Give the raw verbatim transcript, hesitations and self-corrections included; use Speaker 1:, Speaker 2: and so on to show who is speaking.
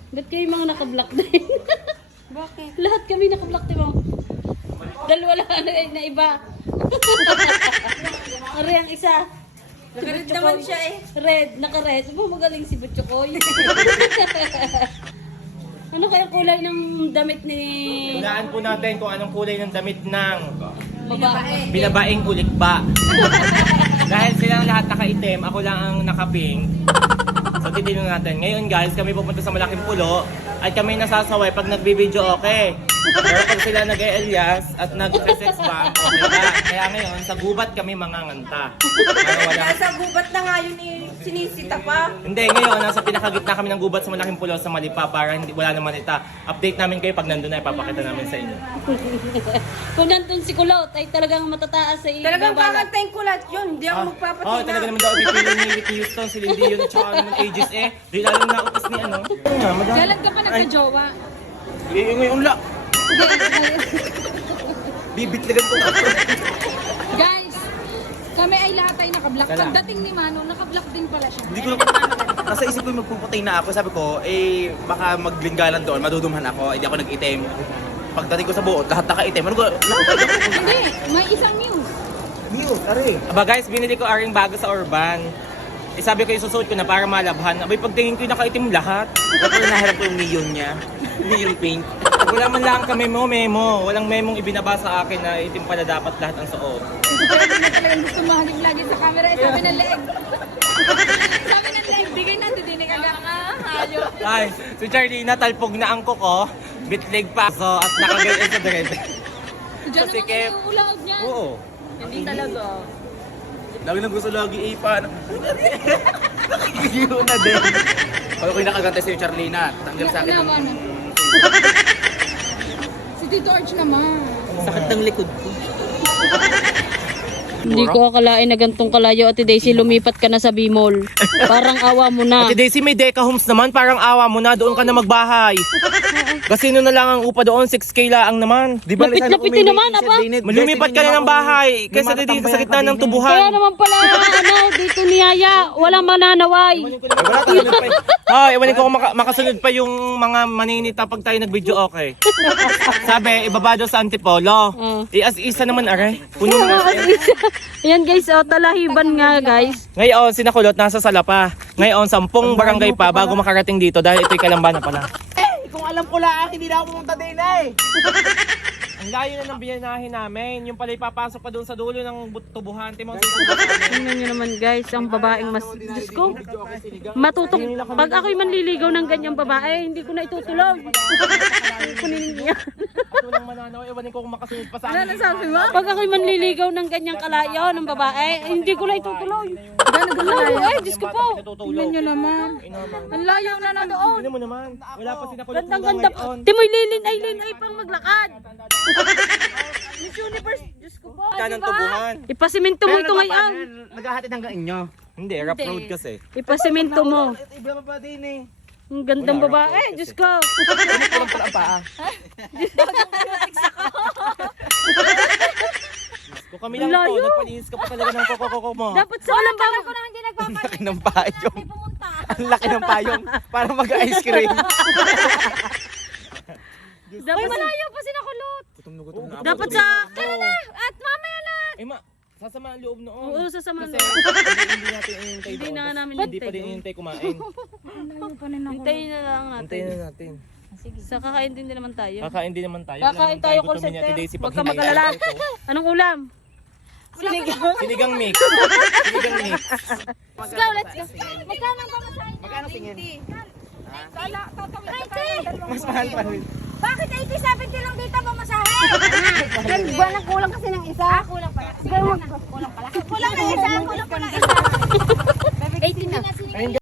Speaker 1: Ba't kayo mga naka-block din?
Speaker 2: Bakit?
Speaker 1: Lahat kami naka-block, di ba? Dalawa lang na, na iba. Ari ang isa.
Speaker 2: Naka-red naman siya eh.
Speaker 1: Red, naka-red. Diba magaling si Butchokoy? Ano kaya kulay ng damit ni
Speaker 3: Hulaan po natin kung anong kulay ng damit ng
Speaker 1: babae?
Speaker 3: binabaeng ulikba. Dahil silang lahat naka-itim, ako lang ang naka-pink. So titignan natin. Ngayon guys, kami pupunta sa Malaking Pulo at kami nasasaway pag nagbibideo okay. Pero pag sila nag-e-Elias at nag-sex bomb, okay ba? Kaya ngayon, sa gubat kami manganganta. Para wala.
Speaker 2: Nasa gubat na nga yun eh. Sinisita pa.
Speaker 3: Hindi, ngayon, nasa pinakagitna kami ng gubat sa Malaking Pulo sa Malipa para hindi, wala naman ita. Update namin kayo pag nandun na ipapakita namin sa inyo.
Speaker 1: Kung nandun si Kulot ay talagang matataas sa iyo.
Speaker 2: Talagang kakantayin ko lahat yun. Hindi ako
Speaker 3: Ah,
Speaker 2: magpapatina.
Speaker 3: oh, talaga naman daw ipipili ni Whitney Houston, si Lindy yun at saka naman Aegis eh. Di lalo na utos ni ano.
Speaker 1: Kailan ka pa nagka-jowa?
Speaker 3: Eh, ngayon la. Bibitlagan ko ako.
Speaker 4: Guys, kami ay lahat ay naka-block.
Speaker 3: Kala.
Speaker 4: Pagdating ni Mano, naka-block din pala siya.
Speaker 5: Hindi ko nasa isip ko magpuputay na ako. Sabi ko, eh, baka maglinggalan doon, madudumhan ako, hindi ako nag-itim. Pagdating ko sa buot, lahat naka-itim. Ano ko?
Speaker 4: Hindi, may isang news.
Speaker 5: News, are.
Speaker 3: Aba guys, binili ko aring bago sa Urban. Eh sabi ko isusuot ko na para malabhan. Abay pagtingin ko nakaitim lahat.
Speaker 5: Tapos naharap ko yung neon niya. Neon pink.
Speaker 3: Wala man lang kami memo memo. Walang memong ibinaba sa akin na itim pala dapat lahat ang suot.
Speaker 4: Pwede na talagang gusto mahalig lagi sa camera. Eh, sabi ng leeg. Sabi ng leeg, bigay na, didinig agad nga. Hayo.
Speaker 3: Ay, si Charlie natalpog na ang kuko. Bitlig pa ako at nakagayon sa direct.
Speaker 4: Diyan
Speaker 3: Kasi
Speaker 4: naman
Speaker 3: kaya-
Speaker 4: kayo ulag niyan.
Speaker 3: Oo.
Speaker 1: Hindi talaga.
Speaker 5: Lagi nang gusto lagi eh, paano? Nakikiyo na din. Pag ako'y nakagantay sa'yo, Charlina, tanggal sa akin.
Speaker 4: Nawa na. Si Tito Arch naman.
Speaker 5: Sakit ng likod ko.
Speaker 1: Hindi ko akalain na gantong kalayo, Ate Daisy, lumipat ka na sa Bimol. Parang awa mo na.
Speaker 3: Ate Daisy, may Deca Homes naman. Parang awa mo na. Doon ka na magbahay. Kasi no na lang ang upa doon, six K lang naman. Di ba?
Speaker 1: Lapit-lapitin naman, apa?
Speaker 3: Lumipat ka na ng bahay. Kaysa dito sa gitna ng
Speaker 1: Kaya
Speaker 3: tubuhan.
Speaker 1: naman pala, ano, dito ni Yaya, walang mananaway.
Speaker 3: Wala tayo pa. Oh, iwanin ko kung maka- makasunod pa yung mga maninita pag tayo nag-video okay. Sabi, ibaba daw sa Antipolo.
Speaker 1: Oh.
Speaker 3: I-as isa naman are. Puno ng as
Speaker 1: Ayan guys, oh, talahiban nga guys.
Speaker 3: Ngayon, sinakulot nasa Salapa. Ngayon, sampung barangay pa bago makarating dito dahil ito'y Kalamba na pala.
Speaker 5: Eh, kung alam ko lang, hindi na ako pumunta din eh.
Speaker 3: Ang layo na ng biyanahin namin. Yung pala ipapasok pa doon sa dulo ng but- tubuhan. Timong susubukan.
Speaker 1: Tingnan nyo naman guys, ang babaeng mas, Diyos ko, matutok. Pag ako'y manliligaw ng ganyang babae, hindi ko na itutulog. Kunin niya.
Speaker 3: Ako lang mananaw, iwanin ko kung makasunod pa sa amin.
Speaker 1: Pag ako'y manliligaw ng ganyang kalayo ng babae, hindi ko na itutuloy. Gano'n gano'n. Ay, Diyos ko po.
Speaker 3: Tingnan nyo naman.
Speaker 1: Ang layo na na doon.
Speaker 3: Tingnan mo naman. Wala pa sinakulot
Speaker 1: Gandang
Speaker 3: hanggang
Speaker 1: ganda pa.
Speaker 3: ngayon.
Speaker 1: Timoy lilin ay lin ay pang maglakad. Miss Universe, Diyos ko po.
Speaker 3: Yan ang tubuhan.
Speaker 1: Ipasiminto mo ito ngayon.
Speaker 5: Naghahatid hanggang inyo.
Speaker 3: Hindi, rough road kasi.
Speaker 1: Ipasiminto mo.
Speaker 5: Iba pa pa din eh.
Speaker 1: Ang gandang babae, Diyos ko.
Speaker 5: Kulang pala ang paa.
Speaker 3: Kung kami lang
Speaker 1: Layo.
Speaker 3: ito, nagpalinis ka pa talaga ng kokokoko mo.
Speaker 1: Dapat sa walang bago.
Speaker 4: Ako na hindi
Speaker 5: Ang
Speaker 4: nagpapalit.
Speaker 5: laki ng payong.
Speaker 4: Pumunta.
Speaker 5: Ang laki ng payong. Para mag-ice cream.
Speaker 1: Dapat malayo pa sinakulot.
Speaker 5: Gutom na gutom na ako.
Speaker 1: Dapat sa...
Speaker 4: Tara na! At mamaya na!
Speaker 3: Eh ma, sasama ang loob noon.
Speaker 1: Oo, sasama
Speaker 3: Kasi
Speaker 1: na.
Speaker 3: hindi, hindi natin inintay
Speaker 1: Hindi
Speaker 3: doon.
Speaker 1: na namin
Speaker 3: Hindi pa
Speaker 1: hintay
Speaker 3: din
Speaker 1: doon.
Speaker 3: inintay kumain.
Speaker 1: Hintayin na lang
Speaker 3: Hintayin
Speaker 1: natin.
Speaker 3: na natin.
Speaker 1: Sa kakain din naman tayo.
Speaker 3: Kakain din naman tayo.
Speaker 1: Kakain tayo, call center. Huwag ka mag-alala. Anong ulam? Sinigang.
Speaker 3: Sinigang mix. Sinigang mix.
Speaker 4: Let's go, let's go. Magkano ang pamasahin niya?
Speaker 5: Magkano tingin?
Speaker 4: Kala, tatawid na tayo ng dalawang
Speaker 5: Mas mahal pa rin.
Speaker 4: Bakit eighty seventy lang dito pamasahe? Yan, buwan ang kulang kasi ng isa. Ah, kulang pala. Sige, kulang pala. Kulang na isa, kulang pala isa. eighty na.